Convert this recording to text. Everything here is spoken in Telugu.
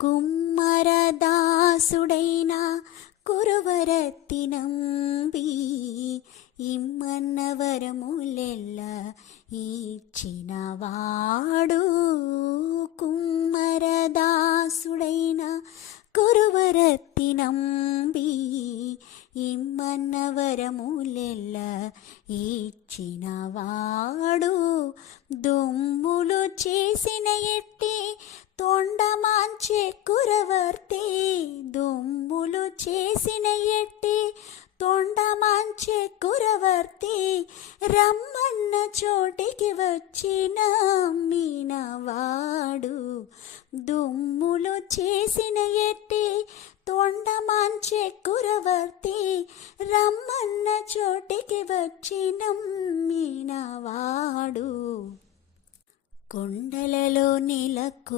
కుమ్మరదాసుడైన కురువరత్తి నంబి ఇమ్మన్న వరములెల్ల ఇచ్చినవాడు. కుమ్మరదాసుడైన కురువరత్తి నంబి ఇమ్మన్న వరములెల్ల ఇచ్చినవాడు. దొమ్ములు చేసిన ఎట్టి తొండమాంచె కురవర్తి, దొమ్ములు చేసిన ఎట్టి తొండమాంచె కురవర్తి, రమ్మన్న చోటికి వచ్చి నమ్మినవాడు. దొమ్ములు చేసిన ఎట్టి తొండమాంచె కురవర్తి, రమ్మన్న చోటికి వచ్చి నమ్మినవాడు. కొండలలో నెలకు